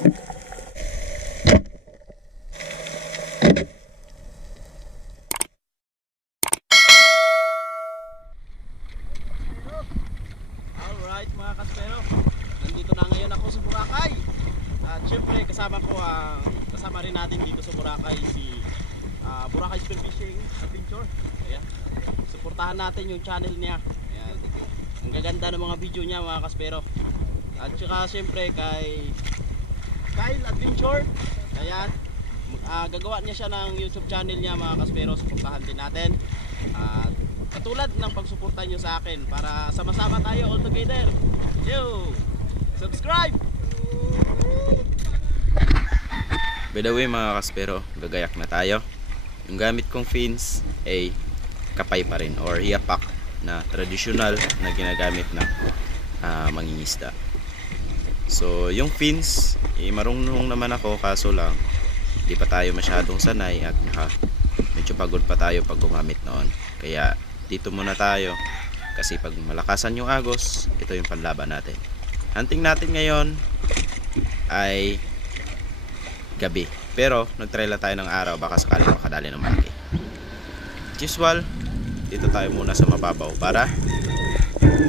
Alright mga kaspero, nandito na ngayon ako sa Boracay. At syempre kasama rin natin dito sa Boracay si Boracay Spearfishing Adventure. Ayan. Suportahan natin yung channel niya. Ayan. Ang gaganda ng mga video niya mga kaspero. At saka syempre kay Kyle Adventure. Ayan. Gagawa niya siya ng YouTube channel niya mga kaspero. Suportahan din natin. At katulad ng pagsuporta nyo sa akin para sama-sama tayo all together. Yo! Subscribe! By the way mga kaspero, gagayak na tayo. Yung gamit kong fins ay kapay pa rin or hiyapak na traditional na ginagamit ng mangingisda. So yung fins, marunong naman ako, kaso lang di pa tayo masyadong sanay at medyo pagod pa tayo pag gumamit noon. Kaya dito muna tayo kasi pag malakasan yung agos, ito yung panlaban natin. Hunting natin ngayon ay gabi, pero nagtry lang tayo ng araw, baka sakali makadali ng malaki. Usual, dito tayo muna sa mababaw para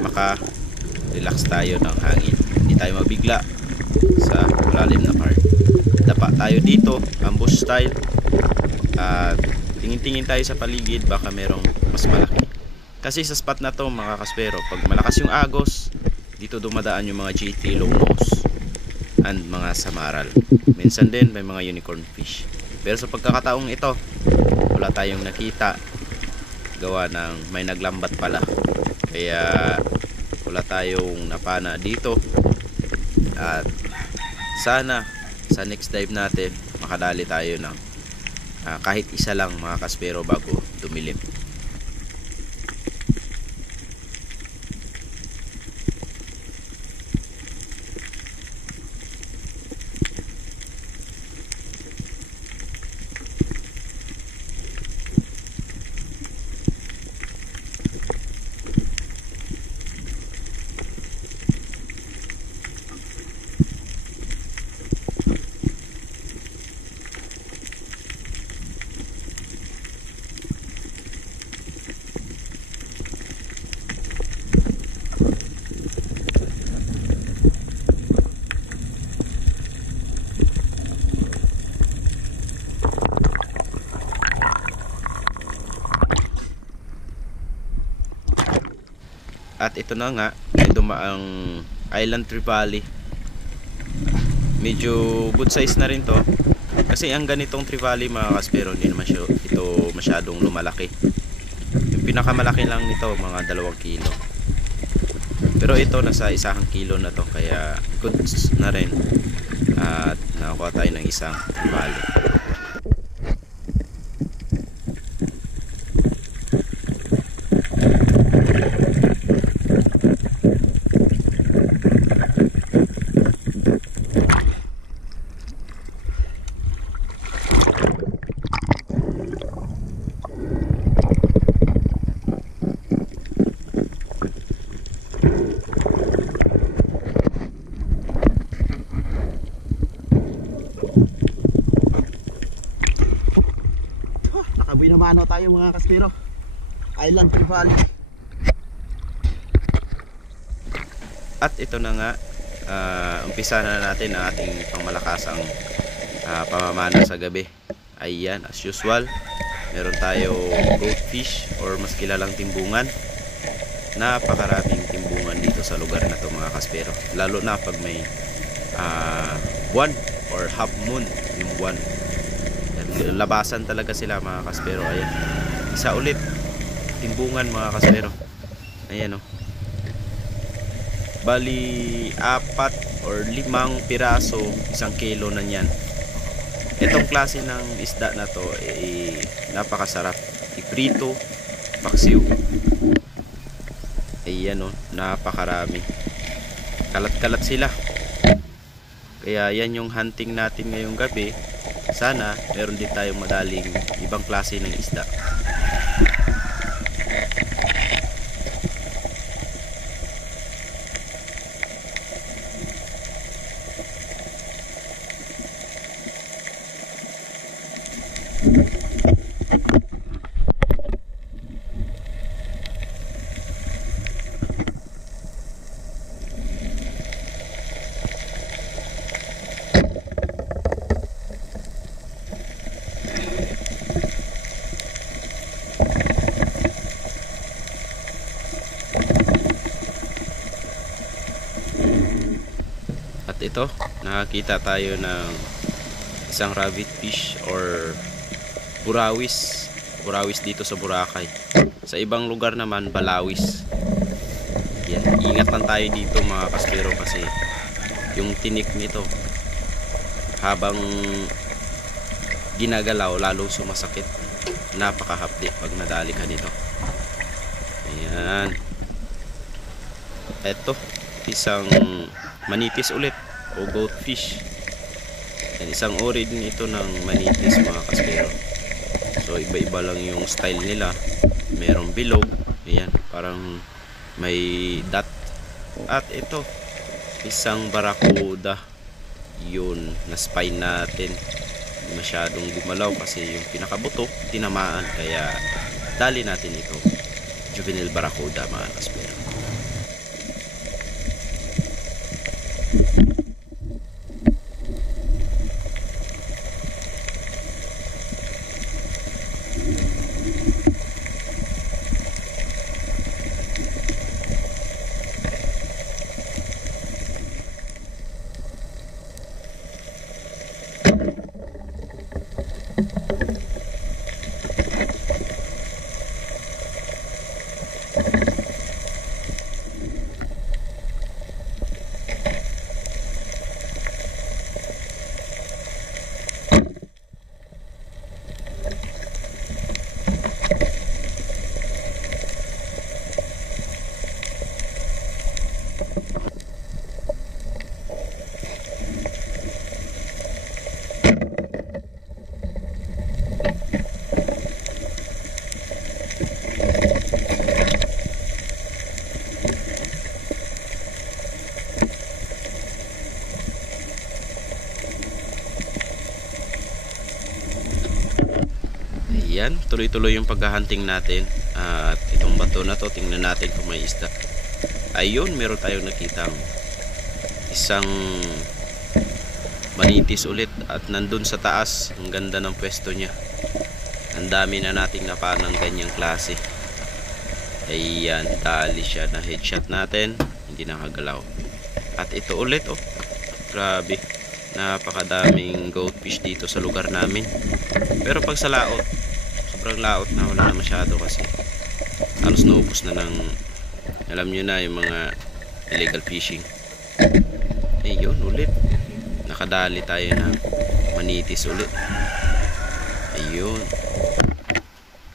maka-relax tayo ng hangin, hindi tayo mabigla sa malalim na part. Dapa tayo dito, ambush style, at tingin-tingin tayo sa paligid, baka merong mas malaki. Kasi sa spot na to mga kaspero, pag malakas yung agos, dito dumadaan yung mga GT long nose and mga samaral. Minsan din may mga unicorn fish. Pero sa pagkakataong ito, wala tayong nakita, gawa ng may naglambat pala. Kaya wala tayong napana dito. At sana sa next dive natin makadali tayo ng kahit isa lang mga kaspero bago dumilim. At ito na nga, may dumaang Island Trevally. Medyo good size na rin to. Kasi ang ganitong Trevally mga kaspero, hindi naman ito masyadong lumalaki. Yung pinakamalaki lang nito, mga 2 kilo. Pero ito, nasa 1 kilo na to. Kaya good na rin. At nakakuha tayo ng isang Trevally. Binamano tayo mga kaspero, Island Trevally. At ito na nga, umpisa na natin ang ating pangmalakasang pamamana sa gabi. Ayan, as usual, meron tayo goldfish or mas kilalang timbungan. Napakaraming timbungan dito sa lugar na to mga kaspero, lalo na pag may buwan or half moon yung buwan. Labasan talaga sila mga kaspero. Ayan, isa ulit timbungan mga kaspero. Ayan o, bali 4 or 5 piraso, 1 kilo na yan. Itong klase ng isda na to napakasarap iprito, paksiw. Ayan o, napakarami, kalat-kalat sila. Kaya yan yung hunting natin ngayong gabi. Sana meron din tayong madaling ibang klase ng isda. At ito, nakakita tayo ng isang rabbit fish or burawis. Burawis dito sa Boracay. Sa ibang lugar naman, balawis. Yan, ingat lang tayo dito mga kaspero kasi yung tinik nito habang ginagalaw lalong sumasakit. Napakahapdi pag nadali ka nito. Ayan. Eto, isang manitis ulit o goatfish. Yan, isang ori din ito ng manitis mga kaspero. So iba-iba lang yung style nila. Merong bilog, ayan, parang may dot. At ito, isang barracuda. Yun, na spine natin. Hindi masyadong gumalaw kasi yung pinakabuto tinamaan, kaya dali natin ito. Juvenile barracuda mga kaspero. Ayan, tuloy-tuloy yung paghahunting natin. At itong bato na to, tingnan natin kung may isda. Ayun, meron tayong nakitang isang manitis ulit. At nandun sa taas, ang ganda ng pwesto niya. Ang dami na nating napanang ganyang klase. Ayan, dali siya na headshot natin. Hindi nakagalaw. At ito ulit, oh. Grabe. Napakadaming goatfish dito sa lugar namin. Pero pag sa laot, sobrang laot na, wala na masyado kasi halos naubos na ng, alam nyo na, yung mga illegal fishing. Ayun ulit, nakadali tayo ng manitis ulit. Ayun,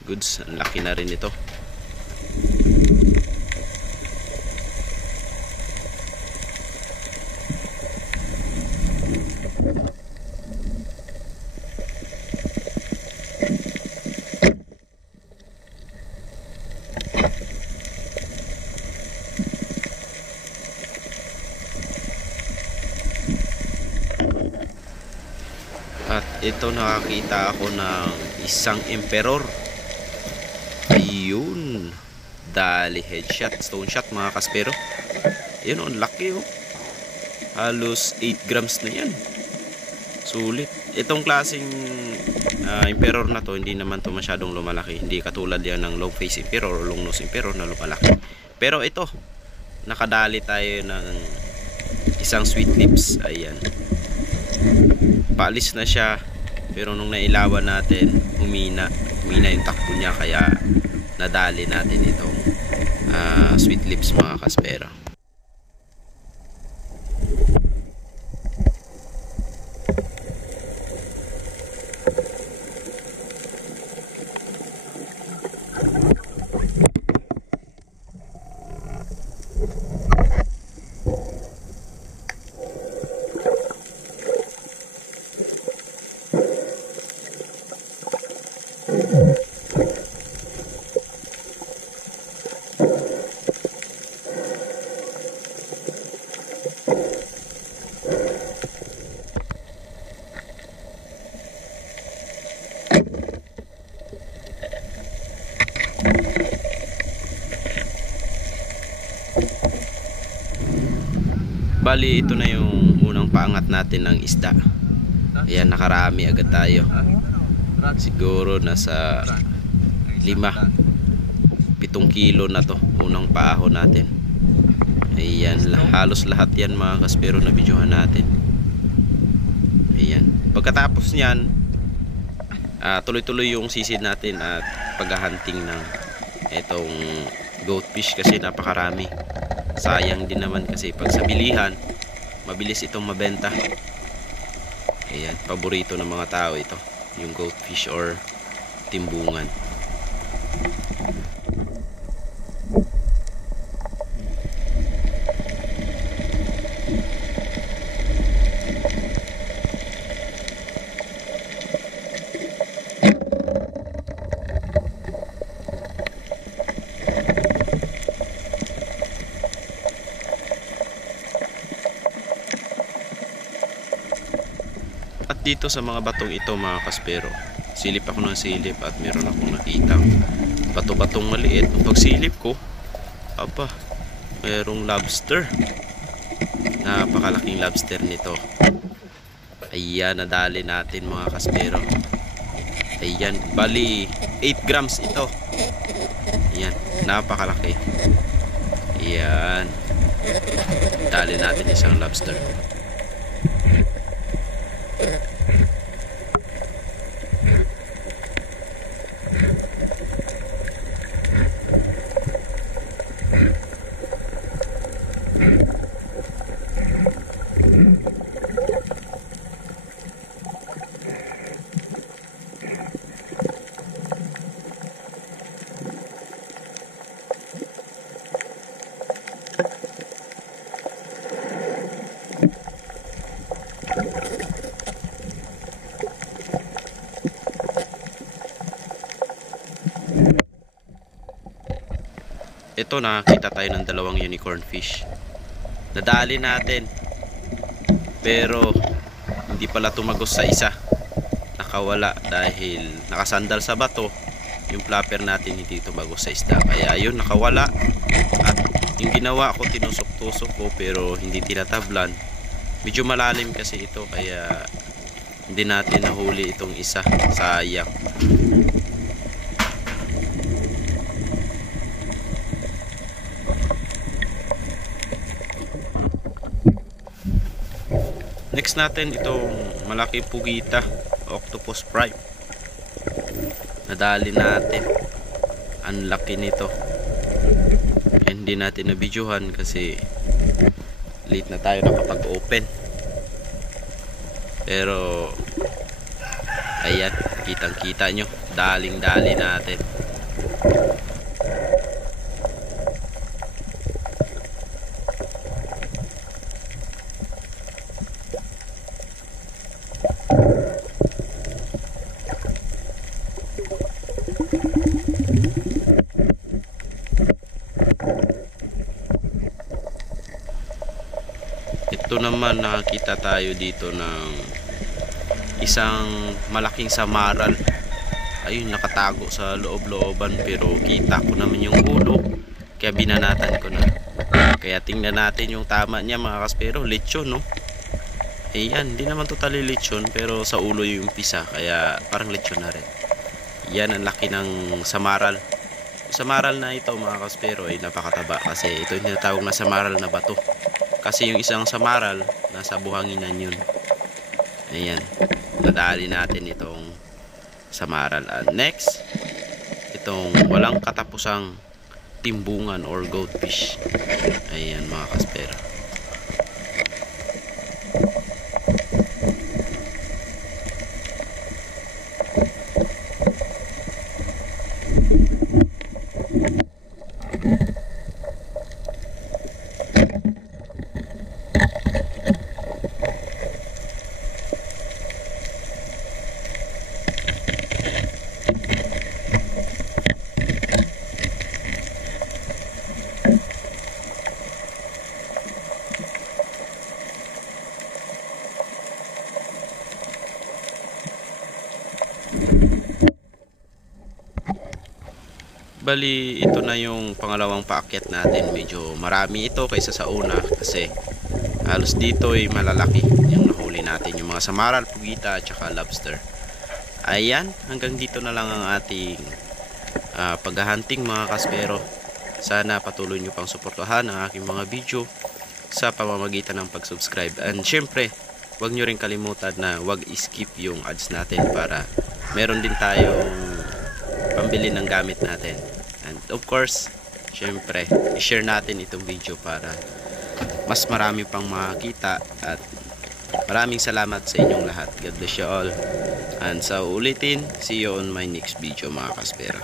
goods, ang laki na rin ito. At ito, nakakita ako ng isang emperor. Ayun, dali headshot, stone shot mga kaspero. Ayun, ang laki oh. Halos 8 grams na yan. Sulit. Itong klaseng emperor na to, hindi naman to masyadong lumalaki. Hindi katulad yan ng long face emperor o long nose emperor na lumalaki. Pero ito, nakadali tayo ng isang sweet lips. Ayan, paalis na siya, pero nung nailawan natin, humina yung takbo niya, kaya nadali natin itong sweet lips mga kaspero. Bali, ito na yung unang paangat natin ng isda. Ayan, nakarami agad tayo. Siguro nasa 5-7 kilo na to, unang paahon natin. Ayan, halos lahat yan mga kaspero na videohan natin. Ayan, pagkatapos nyan, tuloy-tuloy yung sisid natin at paghahunting ng itong goatfish kasi napakarami. Sayang din naman kasi pag sa bilihan mabilis itong mabenta. Ayan, paborito ng mga tao ito, yung goatfish or timbungan. At dito sa mga batong ito mga kaspero, silip ako ng silip at meron akong nakitang bato-batong maliit. Nung pagsilip ko, merong lobster. Napakalaking lobster nito. Ayan, nadali natin mga kaspero. Ayan, bali 8 grams ito. Ayan, napakalaki. Ayan, dali natin isang lobster. Ito, nakakita tayo ng 2 unicorn fish. Nadali natin, pero hindi pala tumagos sa isa. Nakawala dahil nakasandal sa bato. Yung flapper natin hindi tumagos sa isda, kaya yun, nakawala. At yung ginawa ko, tinusok-tusok ko pero hindi tinatablan. Medyo malalim kasi ito, kaya hindi natin nahuli itong isa. Sayang. Next natin itong malaki pugita, octopus prime. Nadali natin. Ang laki nito. Hindi natin nabidyohan kasi late na tayo nakapag-open. Pero ayan, kitang-kita nyo, daling-dali natin. Ito naman, nakakita tayo dito ng isang malaking samaral. Ayun, nakatago sa loob-looban pero kita ko naman yung ulo, kaya binanatan ko na. Kaya tingnan natin yung tama niya mga kaspero. Lechon, no? Ayan, hindi naman totally lechon pero sa ulo yung pisa, kaya parang lechon na rin. Yan ang laki ng samaral. Yung samaral na ito mga kaspero ay napakataba kasi ito yung tinatawag na samaral na bato. Kasi yung isang samaral, nasa buhanginan yun. Ayan, nadali natin itong samaral. Next, itong walang katapusang timbungan or goatfish. Ayan mga kaspero. Bali, ito na yung pangalawang paakyat natin. Medyo marami ito kaysa sa una kasi Halos dito ay malalaki yung nahuli natin, yung mga samaral, pugita at saka lobster. Ayan, hanggang dito na lang ang ating paghahunting mga kaspero. Sana patuloy nyo pang suportahan ang aking mga video sa pamamagitan ng pag-subscribe. And syempre, huwag nyo rin kalimutan na huwag skip yung ads natin para meron din tayong pambili ng gamit natin. And of course, syempre, i-share natin itong video para mas marami pang makakita. At maraming salamat sa inyong lahat. God bless you all. And sa ulitin, see you on my next video mga kaspera.